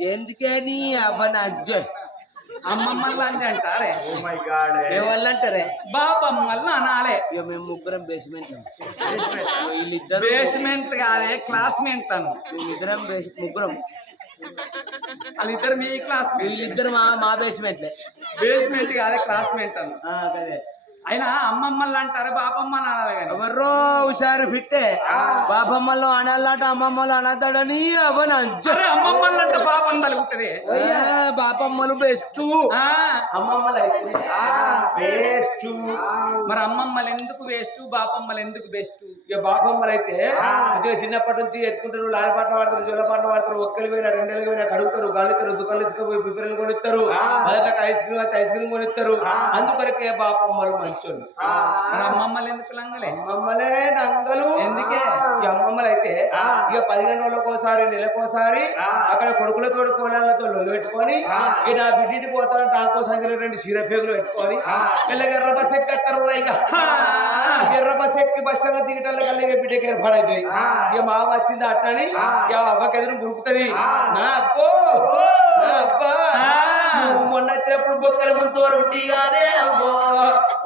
చేస్తానవే ఎందుకే నీ అజ్జయ్? అమ్మమ్మల్ని అంది అంటారే ఎవరు అంటారే? అనాలే. ఇక మేము ముగ్గురం బేస్మెంట్ వీళ్ళిద్దరు బేస్మెంట్ కాదే క్లాస్మేట్ అను. మేమిద్దరం బేస్- ముగ్గురం. వాళ్ళిద్దరు మీ క్లాస్ వీళ్ళిద్దరు మా మా బేస్మెంట్లే బేస్మెంట్ కాదే క్లాస్మేట్ అను. కదే అయినా అమ్మమ్మల్ని అంటారు బాపమ్మని అనాలి కానీ? ఎవర్రో హుషారు ఫిట్టే. బాబమ్మలో అనాలట అమ్మమ్మలో అనద్దాడని అరే అమ్మమ్మల్ని అంటే పాపం తలుగుతుంది. బాపమ్మలు బెస్ట్ అమ్మమ్మలు వేస్ట్ మరి అమ్మమ్మలు ఎందుకు వేస్ట్ బాపమ్మలు ఎందుకు బెస్ట్ ఇక బాపమ్మలు అయితే మంచిగా చిన్నప్పటి నుంచి ఎత్తుకుంటారు లాలి పాటలు పాడతారు జోల పాటలు పాడతారు ఒక్కలు పోయినా రెండేళ్ళు పోయినా కడుగుతారు గాలితారు దుకాణాలు తీసుకుపోయి బిబ్బరలు కొనిస్తారు ఐస్ క్రీమ్ అయితే ఐస్ క్రీమ్ కొనిస్తారు. అందుకొరకే బాపమ్మలు మంచోళ్ళు మరి అమ్మమ్మలు ఎందుకు లంగలే? అమ్మమ్మలే నంగలు. ఎందుకే? ఈ అమ్మమ్మలు అయితే ఇక పదిహేను రోజులకోసారి నెలకోసారి అక్కడ కొడుకులతో లొల్లు పెట్టుకొని ఇక బిడ్డింటి దానికో సంచులు రెండు చీరపేగులు పెట్టుకొని. ఎర్ర బస్ ఎక్కేస్తారు ఇక. ఎర్ర బస్ ఎక్కి బస్ స్టాండ్లో దిగటం కల్లా ఇక బిడ్డకి ఏర్పాడైపోయి ఇక మా వచ్చింది అట్టని ఇక అవ్వకి ఎదురు గురుకుతుంది. నా అబ్బో! నా అబ్బా! మొన్న వచ్చినప్పుడు బొక్కల ముందు రొట్టి కాదే అబ్బో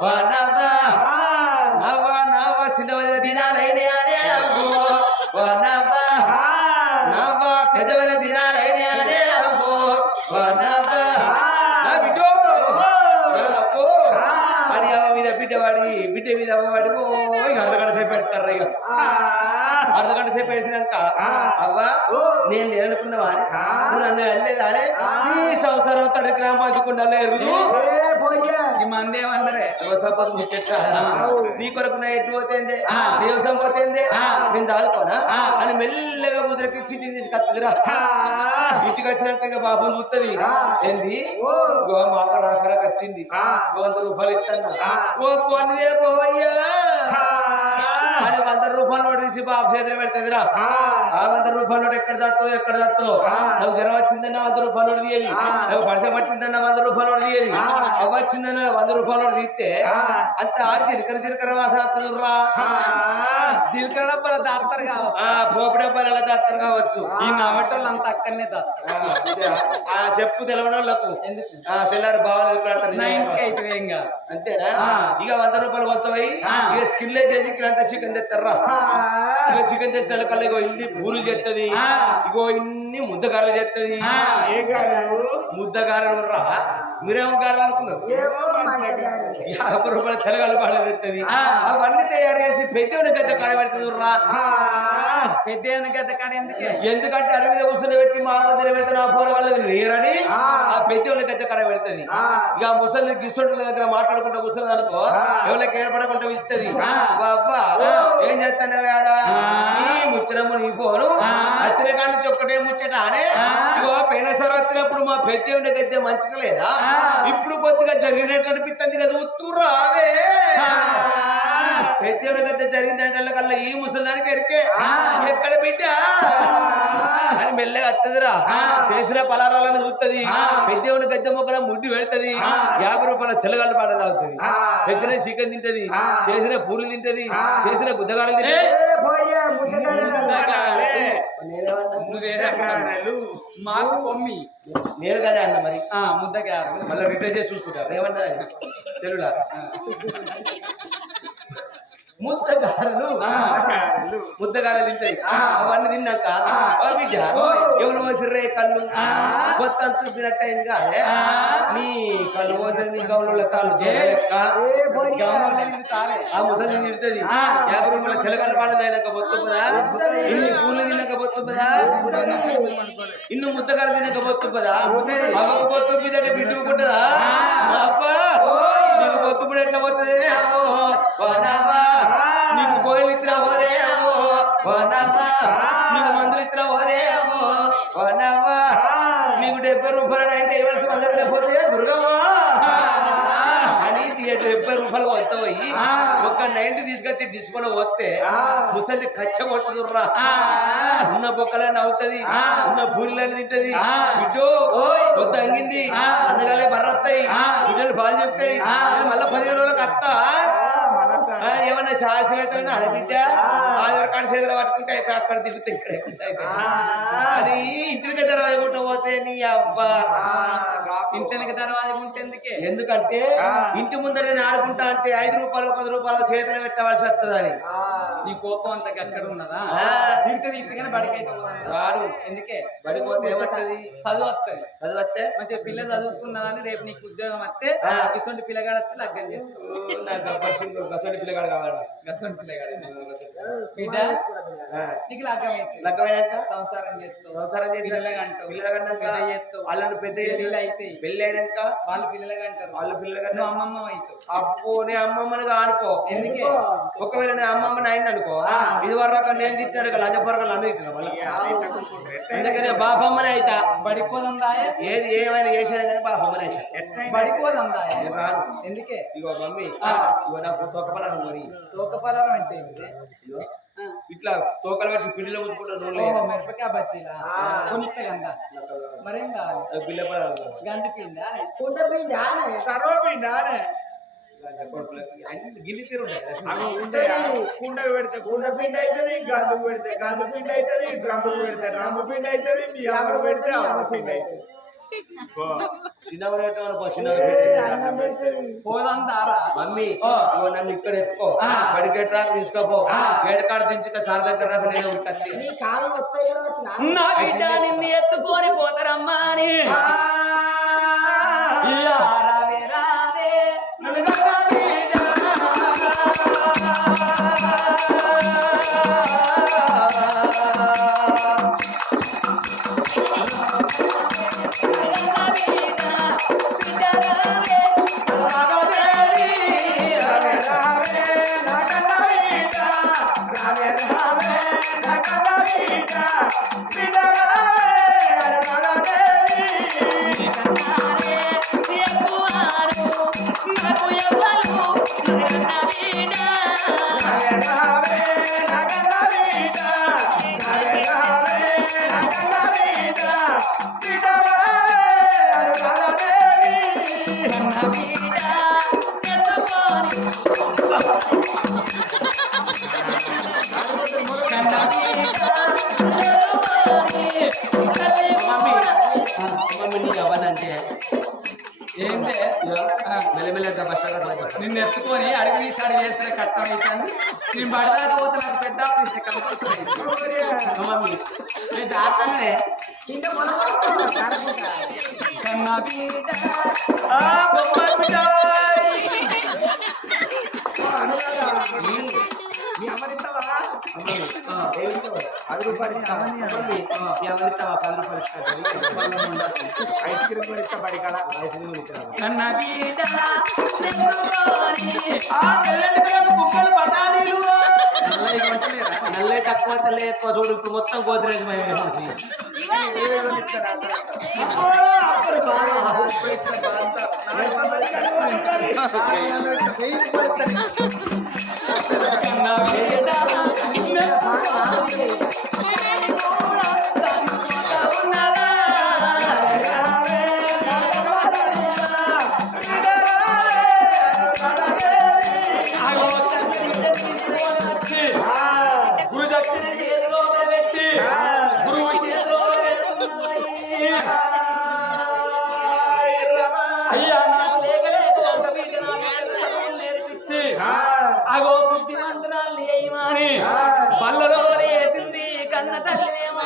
వా నావ్వా. నవ్వా నవ్వా చిన్నవైన దినాలైన అనే అబ్బో వా నవ్వా నవ్వా పెద్దవైన దినాలైన అనే అబ్బో వా నవ్వా నా బిడ్డో నా అబ్బో అని అవ్వ మీద బిడ్డ వాడి బిడ్డ మీద అవ్వ వాడి ఓ ఇక అర్ధగంట సేపు పెడతారు ఇక. అర్ధగంట సేపు వేసినాక అవ్వ నేను లేనుకున్నావా నువ్వు నన్ను అనలేదా అని? ఈ సంవత్సరం ఈ మంది ఏమన్నారే సంపద ముచ్చట నీ కొరకు నా ఎటు పోతేందే? దేవ సంపోతేందే నేను చదువుకోనా అని మెల్లగా ముద్రకి చిట్టి తీసుకొస్తుందిరా ఇంటికి వచ్చినాక ఇక బాబు చూస్తుంది ఏంది? మా అమ్మ రాకరాకు వచ్చింది. వంద రూపాయలు ఇస్తాను ఓ కొన్ని పోవయ్యా అని వంద రూపాయలు నోటు తీసి బాబు చేతిలో పెడుతుందిరా. ఆ. వంద రూపాయల నోటు ఎక్కడ దాతో ఎక్కడ దాతో నాకు జ్వరం వచ్చిందన్న వంద రూపాయల నోటు నాకు పట్టిందన్న వంద రూపాయల నోటు వంద రూపాయల నోటు తీస్తే అంత చిరకర చిరకర వాసన వస్తుందిరా. జీలకర్ర డబ్బాల దాస్తారు కావచ్చు. ఆ పోపు డబ్బాలు ఎలా దాస్తారు కావచ్చు. ఈ నవ్వటోళ్ళు అంత అక్కడనే దాస్తారు. ఆ చెప్పు తెలవడం వాళ్ళకు ఆ తెల్లారు ఏం కాదు అంతేనా? ఇక వంద రూపాయలు మొత్తం అయ్యి ఇక స్కిన్ చేసి అంత చికెన్ తెస్తారా? ఇక చికెన్ తెచ్చిన కల్లా ఇగో ఇన్ని పూరులు చేస్తుంది ఇగో ఇన్ని ముద్దగారలు చేస్తుంది ముద్దగారలు రా. మీరేమో గారెలు అనుకున్నారు? యాభై రూపాయలు తెలగలు తెస్తుంది అవన్నీ తయారు చేసి పెద్దోడి గద్ద కడబెడుతుంది రా. పెద్ద గద్ద కాడ ఎందుకే? ఎందుకంటే అరవై కూర్చుని పెట్టి మా మందిరం పెడితే నా పోరగాళ్ళు లేరని ఆ. పెద్దోళ్ళ గద్ద కడ పెడుతుంది. ఇక ముసలి గిస్తుంటుల దగ్గర మాట్లాడుకుంటూ కూర్చున్నది అనుకో ఎవరికి ఏర్పడకుండా ఇస్తుంది. అబ్బా ఏం చేస్తాను ఆడ? నీ ముచ్చడము నీ పోను. వచ్చిన కాడి నుంచి ఒక్కటే ముచ్చట అనే ఇగో పోయినసారి వచ్చినప్పుడు మా పెద్ద గద్దె మంచిగా లేదా? ఇప్పుడు కొద్దిగా జరిగినట్టు అనిపిస్తుంది కదా ఉత్తూరు అవే పెద్ద గద్దె జరిగిందంటే కల్లా ఈ ముసలిదానికి ఎరికే. ఎక్కడ బిడ్డ? అని మెల్ల వత్తదిరా చేసిన పలారాలను చూస్తుంది పెద్దవుని గద్దె మొక్కల ముడ్డి పెడుతుంది. యాభై రూపాయల తెల్లగల్లు పాట తాగుతుంది తెచ్చిన చికెన్ తింటది. చేసిన పూలు తింటది. చేసిన గుద్దగాడలు తింటది. మాకు కొమ్మి. నేను కదా అన్న మరి. ఆ, ముద్దగారు మళ్ళీ రిటర్న్ చేసి చూసుకుంటారు. ఏమన్నా ముద్దగారలు. ముద్దగారలు. తింటాయి. అవన్నీ తిన్నాక బిడ్డ ఎవరు పోసిర్రే కళ్ళు? కొత్త కాదే నీ కళ్ళు పోసిన నీ కాళ్ళు ఆ ముసలి తింటది. యాభై రూపాయల తెలగల బొత్తుపదా? ఇన్ని పూలు తినక బొత్తుపదా? ఇన్ని ముద్దగారు తినక బొత్తుపదా? అవ్వకు బిడ్డుకుంటుందా అబ్బా! నీకు బొత్తుపుడు ఎట్లా పోతుంది? వనవా! నీకు గోళీలు ఇచ్చిన వనవా నీకు మందులు ఇచ్చిన వనవా నీకు డెబ్బై రూపాయలు అంటే ఇవ్వాల్సి మంది పోతే దుర్గమ్మా. అని డెబ్బై రూపాయలు వచ్చాయి. ఒక నైన్టీ తీసుకొచ్చి డిస్ప్లే వస్తే ముసలి కచ్చ కొట్టుదుర్రా ఉన్న బొక్కలని నవ్వుతుంది ఉన్న పూరిలని తింటది. బిడ్డో కొత్త అంగింది. అందుకనే బర్ర వస్తాయి బిడ్డలు పాలు చెప్తాయి. మళ్ళీ పదిహేను రోజులకు అత్తా. ఏమన్నా శాశ్వతమైన అడబిడ్డ ఆధార్ కార్డు చేతులు పట్టుకుంటే అయిపోయి అక్కడ దిగుతాయి ఇక్కడ. అది ఇంటికి దర్వాజ కొట్ట పోతే నీ అబ్బా. ఇంటికి దర్వాజ ఉంటేందుకే ఎందుకంటే ఇంటి ముందర నేను ఆడుకుంటా అంటే ఐదు రూపాయలు పది రూపాయలు చేతులు పెట్టవలసి వస్తుందని నీ కోపం అంతా ఎక్కడ ఉన్నదా. తిడితే తిడితేనే బడికైతే ఎందుకే? బడిపోతే ఏమవుతుంది చదువు వస్తుంది. అది వస్తే మంచిగా పిల్ల చదువుకున్నదని రేపు నీకు ఉద్యోగం వస్తే. ఇటువంటి పిల్లగాడు వచ్చి లగ్గం చేస్తావు ఓ, నాకు గబ్బర్ సింగ్ గసడి పిల్లగాడు కావాలి గసంటి పిల్లగాడు బిడ్డ ఆ. నీకు లగ్గం అయితే లగ్గమైనాక సంసారం చేస్తావు. సంసారం చేసి పిల్లలకంటావు పిల్లలకంటాక పెద్ద చేస్తావు. వాళ్ళని పెద్ద చేసి పెళ్ళిళ్ళు అయితాయి పెళ్ళి అయినాక వాళ్ళు పిల్లలకంటారు వాళ్ళు పిల్లలకంటే అమ్మమ్మ అవుతావు. అప్పు నీ అమ్మమ్మని అనుకో ఎందుకే? ఒకవేళ నీ అమ్మమ్మని ఆయన అనుకో. ఇది వరకు నేను తిట్టినాడు లంచపరగలు అన్ని తిట్టినా అందుకనే బాపమ్మని అయితా. బడిపోదాం దాయ? ఏది ఏమైనా చేసినా కానీ బాపమ్మని అయితా బడిపోదాం దాయ? నేను రాను. ఎందుకే? ఇగో మమ్మీ ఇగో నాకు తోకపలను మరి తోక పదారం అంటే ఏంటి ఇగో ఇట్లా తోకలు పెట్టి పిండిలో నూనె మిరపకాయ బజ్జీలా? మరేం కావాలి? బిల్ల పడాలి గంటి పిండా? గిల్లి తీరుంటాయి కుండ పెడితే కుండ. పిండి అవుతుంది గంధు పెడితే గంధు పిండి అవుతుంది డ్రమ్ము పెడితే డ్రమ్ము పిండి అవుతుంది మీ అమ్మ పెడితే అమ్మ పిండి అవుతుంది మమ్మీ ఇగో నన్ను ఇక్కడ ఎత్తుకో. తీసుకోపో. గేడకాడ దించుక సార్ దగ్గర నాకు నేను ఉంటుంది నా బిడ్డ నిన్ను ఎత్తుకొని పోతారమ్మా అని. మెల్లమెల్లగా బస్ స్టాండ్ నిన్ను ఎత్తుకొని అడుగు తీసి అడుగు వేసిన కట్టం అయితాను నేను బడిదాకా పోతే నాకు పెద్ద ఆఫీస్ కనపడుతుంది నేను జాతరనే కన్నా? పది రూపాయలు ఎవరిస్తావా? పది రూపాయలు ఇస్తాను. ఐస్ క్రీమ్ కూడా ఇస్తా బడి కాడ కన్న బిడ్డ ఆ తెల్లని కలర్ బుక్కలు బఠానీలు? నల్లే తక్కువ తెల్ల ఎక్కువ చూడు ఇప్పుడు మొత్తం గోద్రేజ్ మహిమ బుద్ధిమంతురాలు పళ్ళ లోపల వేసింది కన్న తల్లిదేమో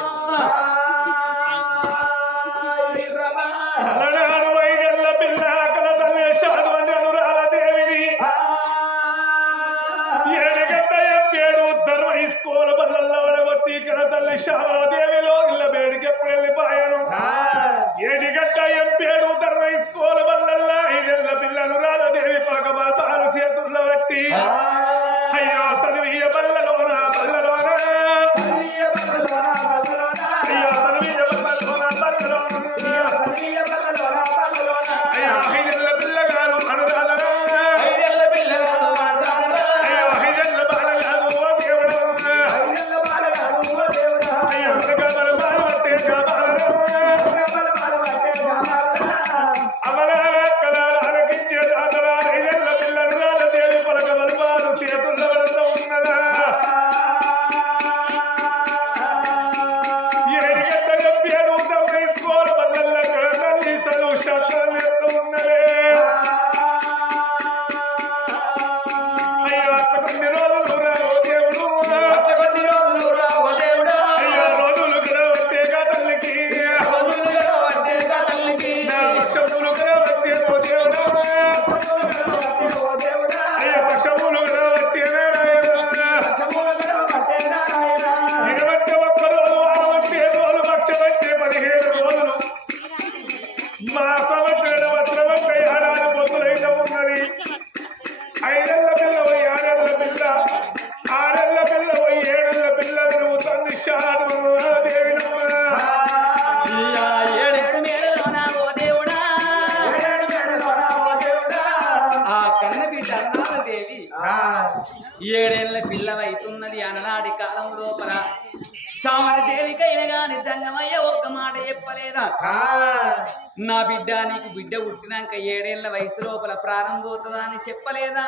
నా బిడ్డ నీకు బిడ్డ పుట్టినాక ఏడేళ్ళ వయసు లోపల ప్రాణం పోతుందా అని చెప్పలేదా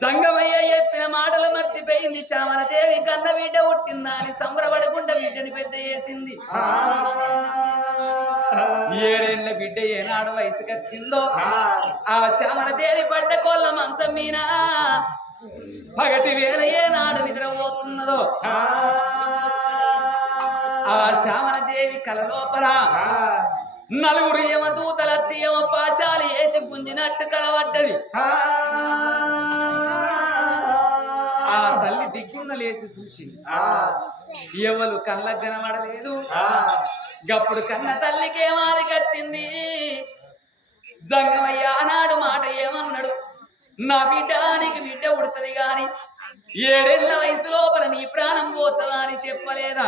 జంగమయ్య చెప్పిన మాటలు మర్చిపోయింది. శ్యామలదేవి కన్న బిడ్డ పుట్టిందా అని సంబరపడకుండా బిడ్డని పెద్ద చేసింది. ఏడేళ్ళ బిడ్డ ఏనాడు వయసుకి వచ్చిందో? ఆ. శ్యామలదేవి పడ్డ కోళ్ళ మంచం మీన పగటి వేళ ఏనాడు నిద్రపోతున్నదో? ఆ శ్యామలదేవి కల లోపల నలుగురు యమదూతలచ్చి యమ పాశాలు వేసి గుంజినట్టు కలవడ్డది ఆ. తల్లి దిగ్గున్న లేచి చూసింది. ఎవరు కళ్ళకు కనబడలేదు. గప్పుడు కన్న తల్లికి ఏమాదికొచ్చింది జంగమయ్య ఆనాడు మాట ఏమన్నాడు? నా బిడ్డ నీకు బిడ్డ ఉడుతుంది గాని ఏడేళ్ళ వయసు లోపల నీ ప్రాణం పోతుందా అని చెప్పలేదా?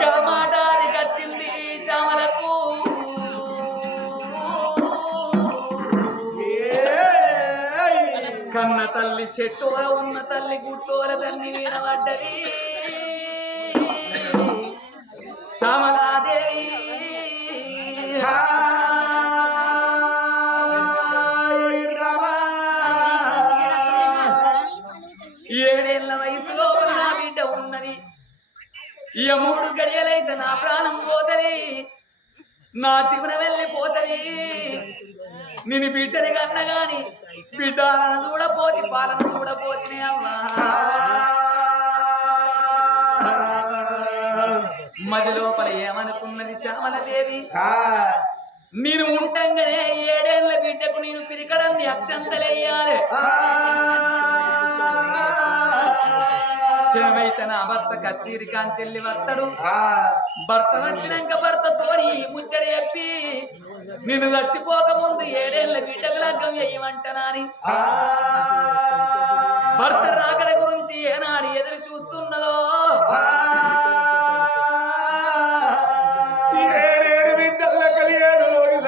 గా మాట అదికొచ్చింది శ్యామలకు కన్న తల్లి చెట్టుల ఉన్న తల్లి గుట్టోల తల్లి వినబడ్డది శ్యామలాదేవి. ఇక మూడు గడియలైతే నా ప్రాణం పోతది. నా జీవన వెళ్ళిపోతది. నేను బిడ్డని కన్న గాని బిడ్డలను చూడపోతి పాలను చూడపోతినే అమ్మా. మది లోపల ఏమనుకున్నది శ్యామలదేవి? నేను ఉంటంగానే ఏడేళ్ళ బిడ్డకు నేను పిరికడాన్ని అక్షంతలేయాలి శరమైతే నా భర్త కచ్చేరి కాంచెల్లి వత్తడు. భర్త వచ్చినాక భర్తతోని ముచ్చడి చెప్పి నిన్ను చచ్చిపోక ముందు ఏడేళ్ళ బిడ్డకు లగ్గం వేయమంటనాని భర్త రాకడ గురించి ఏనాడు ఎదురు చూస్తున్నదో?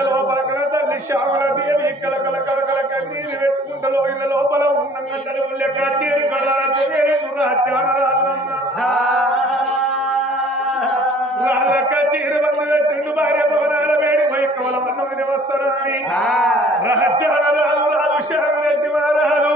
లోపల కల తల్లి శ్యామల దేవి కల కల కల కల కన్నీరు పెట్టుకుంట లోయల లోపల లెక్క చేరు కడాలి రాజ్యాన రాజనమ్మ రాజక్క చీరు వంద పెట్టిండు భార్య భవనాల వేడి వైకవల వస్తారని రాజ్యాన రాజు రాజు శ్యామరెడ్డి మహారాజు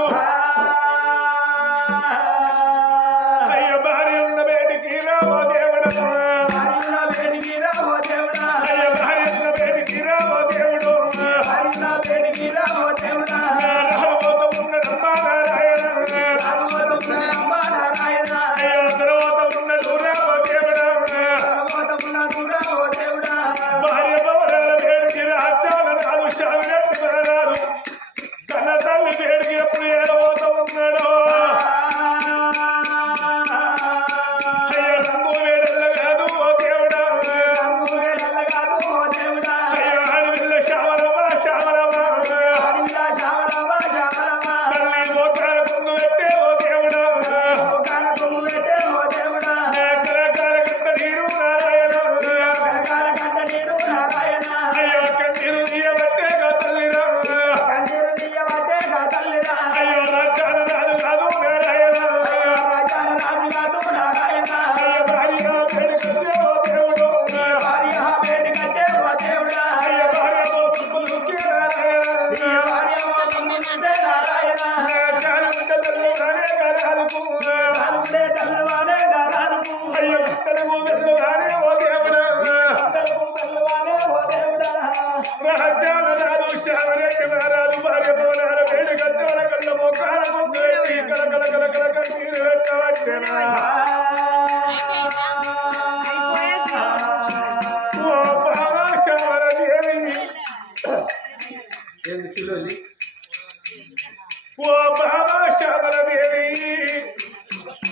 ఓ బాబా శ్యామలదేవి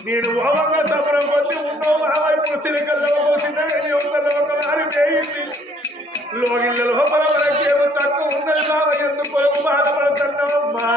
నేను ఓవంగ సమరం పొంది ఉన్నో మావై పుచ్చిన కల్లో పోసిన వెళ్ళి ఒకళ్ళు ఒకలారి వేయింది. లోగిళ్ళ లోపల మనకేమో తక్కువ ఉన్నది బాబా ఎందుకు బాధపడుతున్నావమ్మా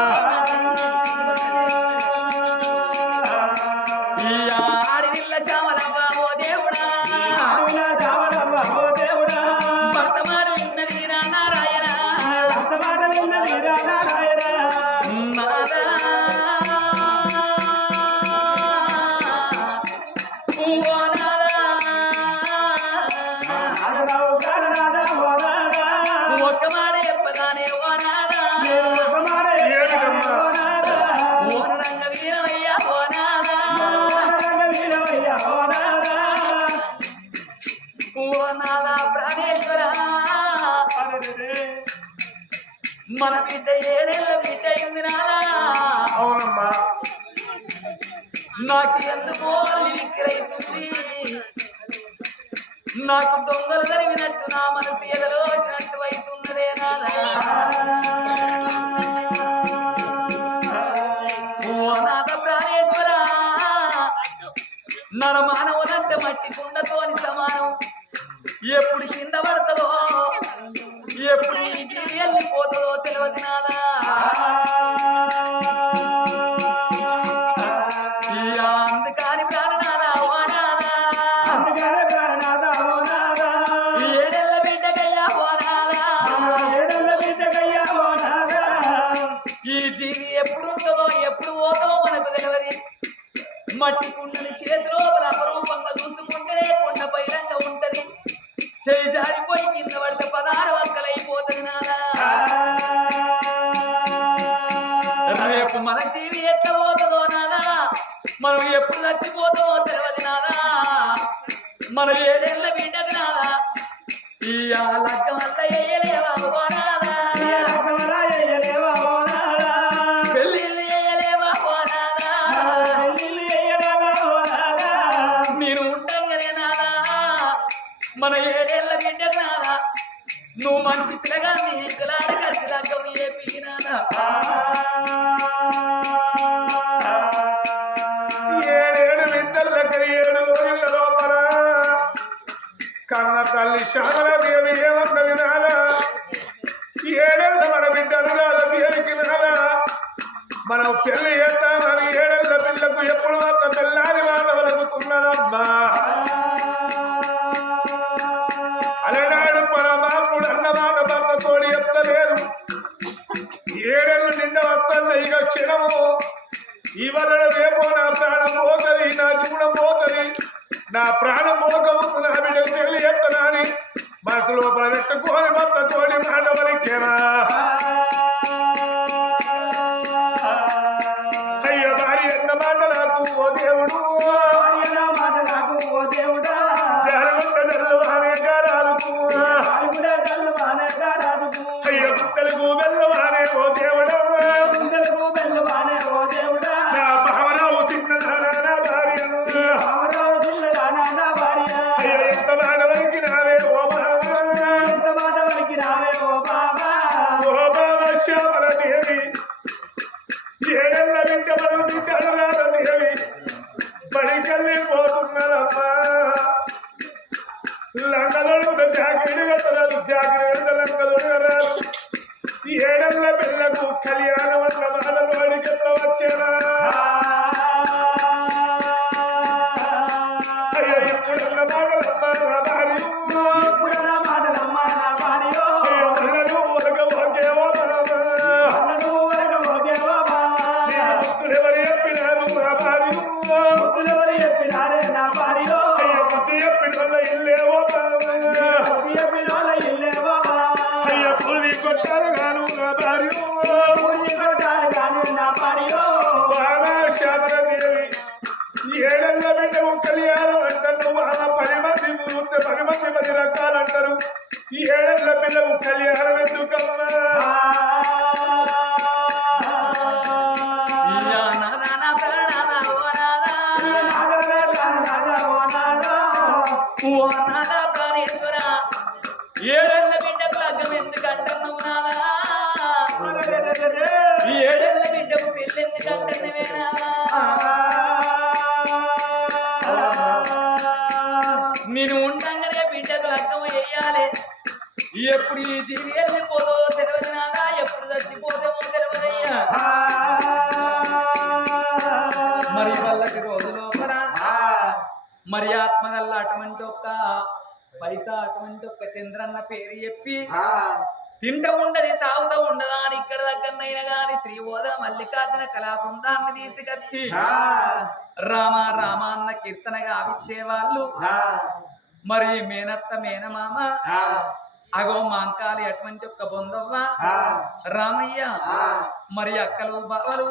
మన బిడ్డ ఏడేళ్ళ బిడ్డ అయింది నానా. అవునమ్మా. నాకు ఎందుకో లిరిక్కిరైతుంది నాకు దొంగలు జరిగినట్టు నా మనసు ఎదలో ఎప్పుడు ఈ జీవి వెళ్ళిపోతుందో తెలియదు నాదా పోతో తెలవది నాదా? మన ఏడేళ్ళ బిడ్డకు నాదా ఇయ్యాలక్క వల్ల వేయలేవా అన్న మాట భర్త తోడు చెప్తలేదు ఏడేళ్ళు నిండా వస్తుంది ఇక క్షణము. ఇవాళ రేపో నా ప్రాణం పోతుంది నా జీవనం పోతుంది నా ప్రాణం పోకముందు నా బిడ్డ పెళ్ళి చెప్తానని మనసులో ప్రవెట్టుకోని భర్త తోడి మాట వలికేనా ಜಾಗೃತಿ ఎప్పుడు ఈ తిరిగి వెళ్ళిపోతో తెలియదు నాన్న ఎప్పుడు చచ్చిపోతామో తెలియదయ్యా మరి వాళ్ళకి రోజు లోపల మరి ఆత్మగల్ల అటువంటి ఒక పైసా అటువంటి ఒక చంద్రన్న పేరు చెప్పి తింట ఉండదు తాగుతా ఉండదా అని ఇక్కడ దగ్గరనైనా గాని శ్రీ ఓదన మల్లికార్జున కళాబృందాన్ని తీసుకొచ్చి రామ రామ అన్న కీర్తనగా ఆవిచ్చే వాళ్ళు మరి మేనత్త మేనమామ అగో మాంకాలి అంకాలు ఎటువంటి ఒక్క బొందవ్వ? రామయ్య మరి అక్కలు బావలు?